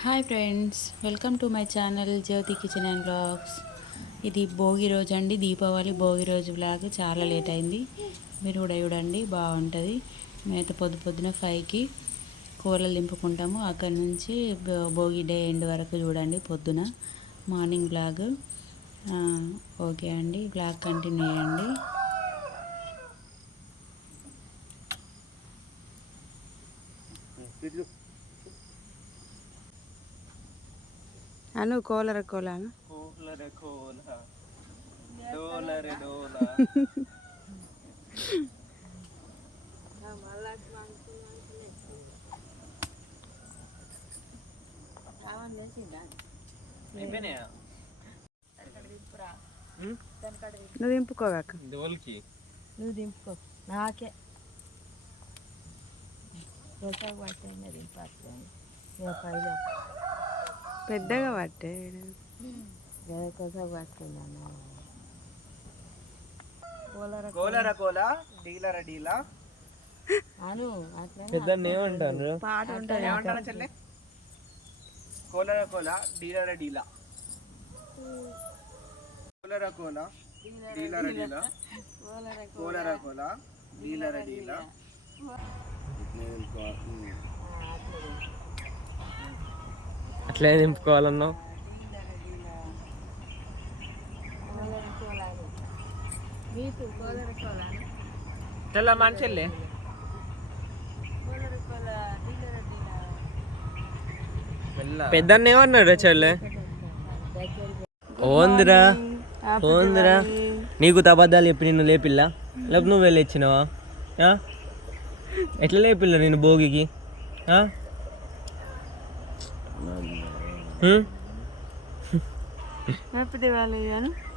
Hi friends, welcome to my channel Jyothi kitchen and blogs. ఇది భోగి రోజు అండి, దీపావళి భోగి రోజు బ్లాగ్. చాలా లేట్ అయింది, మీరు కూడా చూడండి, బాగుంటుంది. మేమైతే పొద్దున 5కి కూరలు దింపుకుంటాము. అక్కడి నుంచి భోగి డే ఎండ్ వరకు చూడండి, పొద్దున మార్నింగ్ బ్లాగ్. ఓకే అండి, బ్లాగ్ కంటిన్యూ చేయండి. అను కోలర కోలాను నువ్వు దింపుకోగాక, నువ్వు దింపుకో. నాకే పెద్దగా పట్టే పాట ఉంటుంది. కోలర కోల డీలర డీలా, కోలర కోల డీలర డీలా, కోలర కోల డీలర డీలా. అట్లే దింపుకోవాలన్నావు. తెల్ల మంచెల్లే పెద్దన్న ఏమన్నాడు చెల్లె? ఓందిరా ఓందిరా, నీకు అబద్ధాలు చెప్పి నిన్ను లేపిల్లా, లేకపోతే నువ్వు వెళ్ళి ఇచ్చినావా? ఎట్లా లేపిల్లా నేను భోగికి?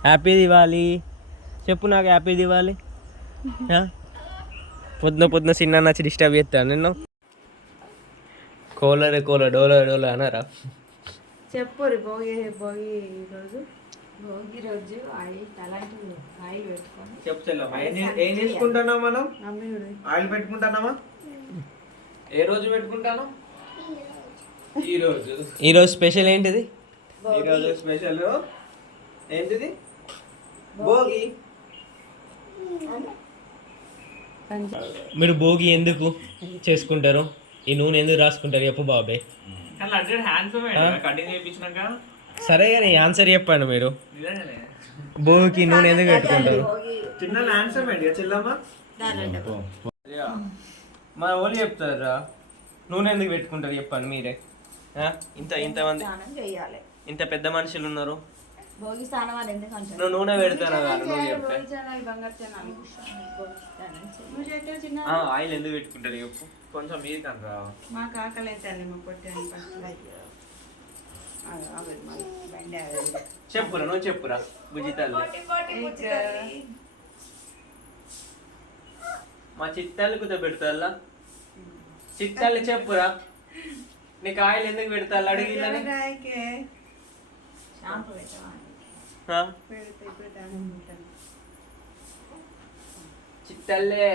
హ్యాపీ దివాలి చెప్పు నాకు, హ్యాపీ దివాలి. పొద్దున చిన్న నచ్చి డిస్టర్బ్ చేస్తాను నిన్ను. కోలరే కోల డోల డోల అన్నారా? చెప్పు. భోగి భోగి రోజు భోగి రోజు ఆయిల్ పెట్టుకొని చెప్పు చెల్లమ్మ, ఏం చేసుకుంటున్నాం మనం? ఆయిల్ పెట్టుకుంటున్నామా? ఏ రోజు పెట్టుకుంటాను? ఈరోజు స్పెషల్ ఏంటిది? ఈరోజు స్పెషల్ ఏంటిది? భోగి. మీరు భోగి ఎందుకు చేసుకుంటారు? ఈ నూనె ఎందుకు రాసుకుంటారు చెప్పు బాబాయ్. సరే కానీ ఆన్సర్ చెప్పండి. మీరు భోగికి నూనె ఎందుకు పెట్టుకుంటారు? చిన్న ఆన్సర్ ఏంటి చెల్లమ్మ? మన వాళ్ళు చెప్తారా నూనె ఎందుకు పెట్టుకుంటారు చెప్పండి మీరే. ఇంతమంది ఇంత పెద్ద మనుషులు ఉన్నారు, నువ్వు నూనె పెడతాను నువ్వు చెప్తే. ఆయిల్ ఎందుకు పెట్టుకుంటారు చెప్పు కొంచెం మీరు కనుక. మాకు ఆకలి అవుతుంది, మా పొట్టి చెప్పురా, నువ్వు చెప్పురా బుజ్జి తల్లి. మా చిట్టాలు కుద పెడతా, చిట్టాలు చెప్పురా, నీకు ఆయిల్ ఎందుకు పెడతా అడిగిల్లని. చిట్టల్లే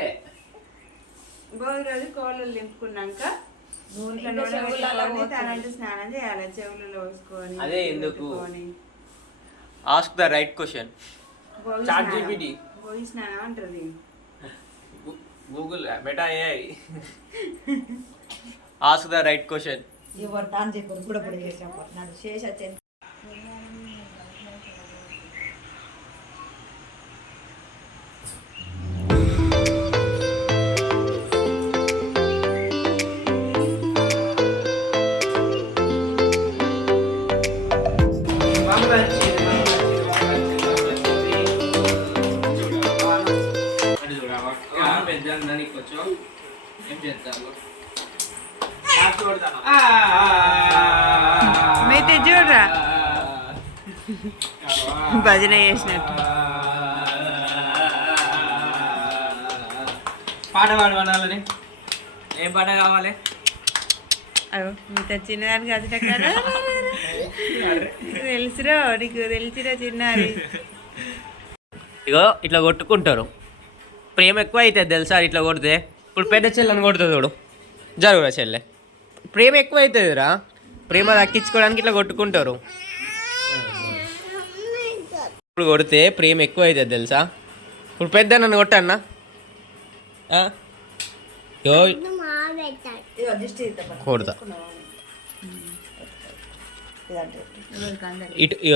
భోగి రోజు కోళ్ళు దింపుకున్నాక తలంటి స్నానం చేయాలి, చెవులలో వేసుకొని. అదే ఎందుకు? Ask the right question. Chat GPT Bhogi స్నానం అంటది, Google beta AI. Ask the right question. ఏం చేస్తారు అయితే చూడరా భజన చేసినట్టు. పాట పాడవాలని ఏం పాట కావాలి? మీతో చిన్నదానికి అది కదా తెలుసురా, నీకు తెలిసిరా చిన్నారి. ఇగో ఇట్లా కొట్టుకుంటారు, ప్రేమ ఎక్కువ అవుతుంది తెలుసా ఇట్లా కొడితే. ఇప్పుడు పెద్ద చెల్లెని కొడుతుంది చూడు, జరుగురా చెల్లె, ప్రేమ ఎక్కువ అవుతుందిరా. ప్రేమ దక్కించుకోవడానికి ఇట్లా కొట్టుకుంటారు. ఇప్పుడు కొడితే ప్రేమ ఎక్కువ అవుతుంది తెలుసా. ఇప్పుడు పెద్ద నన్ను కొట్టన్నా కొడతా.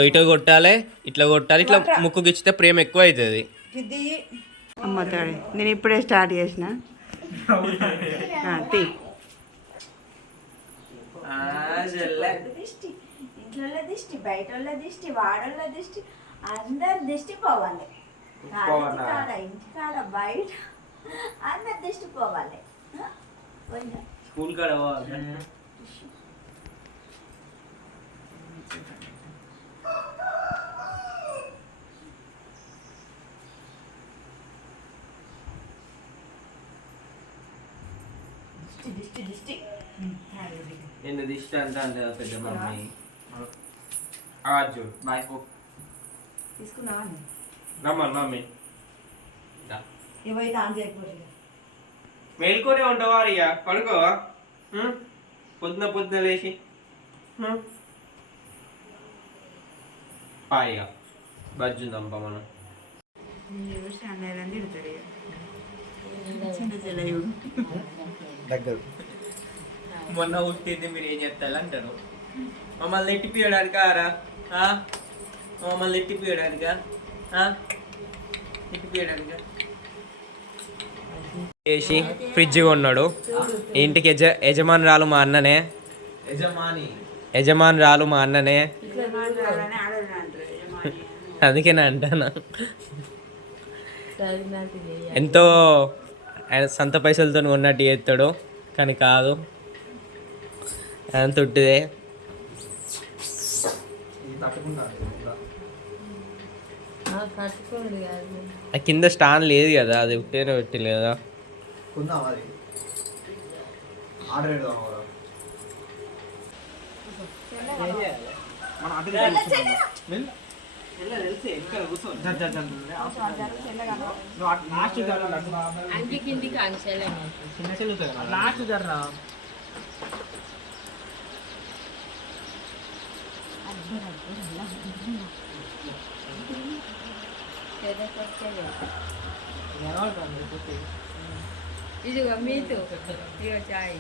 ఇటు కొట్టాలి, ఇట్లా కొట్టాలి, ఇట్లా ముక్కు గిచ్చితే ప్రేమ ఎక్కువ అవుతుంది. అమ్మ తోడి నేను ఇప్పుడే స్టార్ట్ చేసిన తీ దిష్టి ఇంట్లో దిష్టి, బయట దిష్టి, వాడోళ్ళ దిష్టి, అందరు దిష్టి పోవాలి. కాడ ఇంటి కాడ బయట అందరు దిష్టి పోవాలి. స్కూల్ కాడ దిష్టి దిష్టి నేను దిష్టి అంటే పెద్ద మమ్మీ చూడు బాయ్ తీసుకున్నావా? రమ్మని మమ్మీ ఇవైతే ఆన్ చేయకపోతే మేల్కొనే ఉంటావా ఇక పడుకోవా పొద్దున లేచి పాయిగా బజ్జుందంప మనం మొన్న పుట్టింది మీరు ఏం చెప్తారు అంటారు. మమ్మల్ని ఎట్టిపియడానికా రా, మమ్మల్ని ఎట్టిపియడానికా, ఎట్టిపియడానికా వేసి ఫ్రిడ్జ్ కొన్నాడు. ఇంటికి యజమానురాలు మా అన్ననే, యజమానురాలు మా అన్ననే, అందుకేనా అంటానా. ఎంతో ఆయన సొంత పైసలతో ఉన్నట్టు చేస్తాడు కానీ కాదు, అంత ఉట్టిదే. కింద స్టాండ్ లేదు కదా, అది ఉట్టేనే పెట్టింది కదా. ఇదిగో మీతో ఇగో చాయ్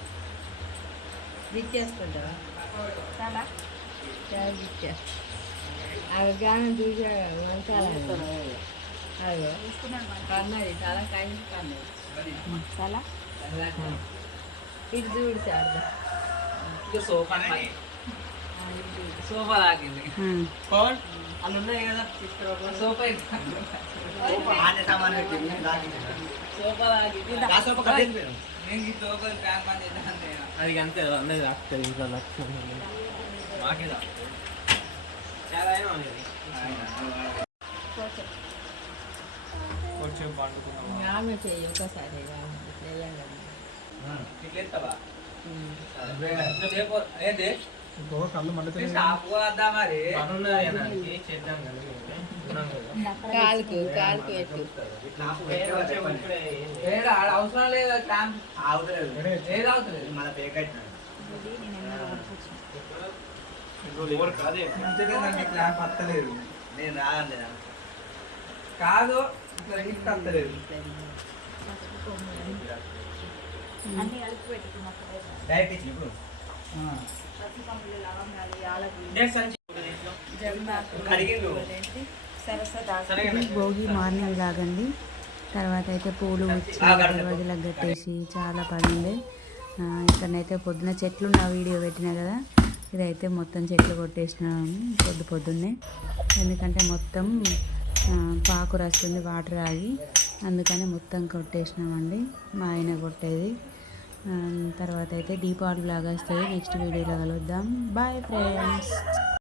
ఇచ్చేసుకుంటావా? చాయ్ ఇచ్చా అవి గానం చూసా మంచాలా అదిగో కన్నది చాలా కాయించి కన్నది చాలా ఇటు చూడు చాలు సోఫా లాగింది పవన్ అలా ఉన్నాయి కదా సోఫా అది అంతే అన్నది రాస్తుంది ఇంట్లో మాకేదా చాలా అయినా ఉండేది. ఆమె చెయ్యి ఒకసారి ఇట్లేస్తావా కాలుకు కాలుకు పెట్టు అవసరం లేదు నేను రాగండి కాదు అన్ని కలిపి పెట్టుకున్నప్పుడు డైరెక్ట్ ఇప్పుడు భోగి మార్నింగ్ లాగండి. తర్వాత అయితే పూలు వచ్చి రోజులకు కట్టేసి చాలా పని ఉండే. ఇక్కడనైతే పొద్దున చెట్లు నా వీడియో పెట్టినా కదా, ఇదైతే మొత్తం చెట్లు కొట్టేసినాము పొద్దున్నే. ఎందుకంటే మొత్తం పాకు వస్తుంది వాటర్ ఆగి, అందుకని మొత్తం కొట్టేసినామండి. మా ఆయన కొట్టేది. తర్వాత అయితే దీపావళి లాగా వస్తుంది. నెక్స్ట్ వీడియోలో కలుద్దాం. Bye friends.